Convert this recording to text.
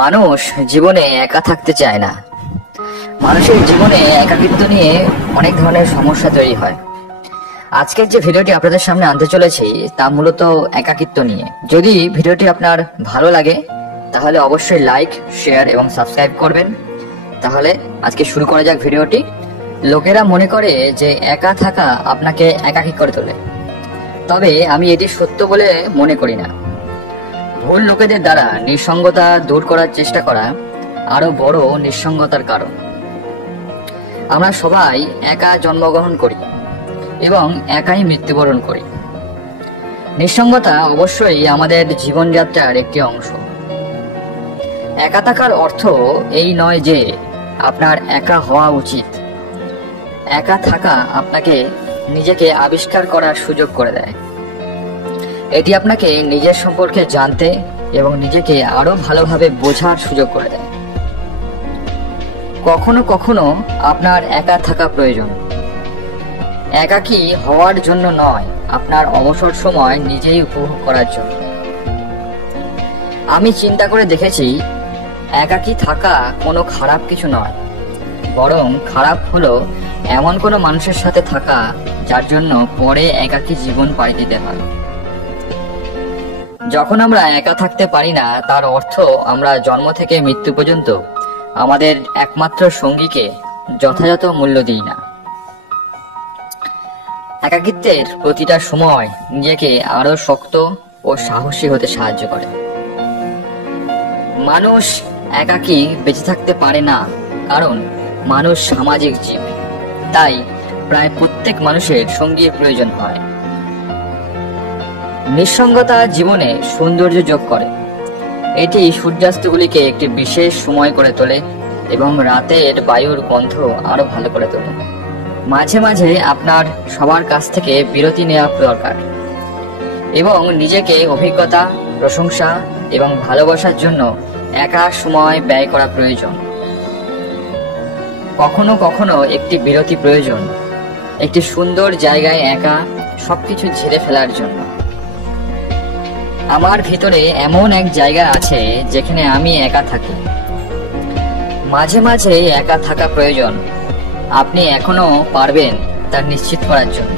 মানুষ জীবনে একা থাকতে চায় না। মানুষের জীবনে একাকিত্ব নিয়ে অনেক ধরনের সমস্যা তৈরি হয়। আজকের যে ভিডিওটি আপনাদের সামনে আনতে চলেছি তা মূলত একাকিত্ব নিয়ে। যদি ভিডিওটি আপনার ভালো লাগে তাহলে অবশ্যই লাইক, শেয়ার এবং সাবস্ক্রাইব করবেন। তাহলে আজকে শুরু করা যাক ভিডিওটি। লোকেরা মনে করে যে একা থাকা আপনাকে একাকী করে তোলে, তবে আমি এটি সত্য বলে মনে করি না। ভুল লোকেদের দ্বারা নিঃসঙ্গতা দূর করার চেষ্টা করা আরো বড় নিঃসঙ্গতার কারণ। আমরা সবাই একা জন্মগ্রহণ করি এবং একাই মৃত্যুবরণ করি। নিঃসঙ্গতা অবশ্যই আমাদের জীবনযাত্রার একটি অংশ। একা থাকার অর্থ এই নয় যে আপনার একা হওয়া উচিত। একা থাকা আপনাকে নিজেকে আবিষ্কার করার সুযোগ করে দেয়। এটি আপনাকে নিজের সম্পর্কে জানতে এবং নিজেকে আরো ভালোভাবে বোঝার সুযোগ করে দেয়। কখনো কখনো আপনার একা থাকা প্রয়োজন, একাকী হওয়ার জন্য নয়, আপনার অবসর সময় নিজেই উপভোগ করার জন্য। আমি চিন্তা করে দেখেছি, একাকী থাকা কোনো খারাপ কিছু নয়, বরং খারাপ হলো এমন কোনো মানুষের সাথে থাকা যার জন্য পরে একাকী জীবন পাড়ি দিতে হয়। যখন আমরা একা থাকতে পারি না, তার অর্থ আমরা জন্ম থেকে মৃত্যু পর্যন্ত আমাদের একমাত্র সঙ্গীকে যথাযথ মূল্য দিই না। একাকিত্বের প্রতিটা সময় নিজেকে আরো শক্ত ও সাহসী হতে সাহায্য করে। মানুষ একাকী বেঁচে থাকতে পারে না, কারণ মানুষ সামাজিক জীব। তাই প্রায় প্রত্যেক মানুষের সঙ্গীর প্রয়োজন হয়। নিঃসঙ্গতা জীবনে সৌন্দর্য যোগ করে। এটি সূর্যাস্তগুলিকে একটি বিশেষ সময় করে তোলে এবং রাতের বায়ুর গন্ধ আরো ভালো করে তোলে। মাঝে মাঝে আপনার সবার কাছ থেকে বিরতি নেওয়া দরকার এবং নিজেকে অভিজ্ঞতা, প্রশংসা এবং ভালোবাসার জন্য একা সময় ব্যয় করা প্রয়োজন। কখনো কখনো একটি বিরতি প্রয়োজন, একটি সুন্দর জায়গায় একা সবকিছু ঝেড়ে ফেলার জন্য। আমার ভিতরে এমন এক জায়গা আছে যেখানে আমি একা থাকি। মাঝে মাঝে একা থাকা প্রয়োজন। আপনি এখনো পারবেন তা নিশ্চিত করার জন্য।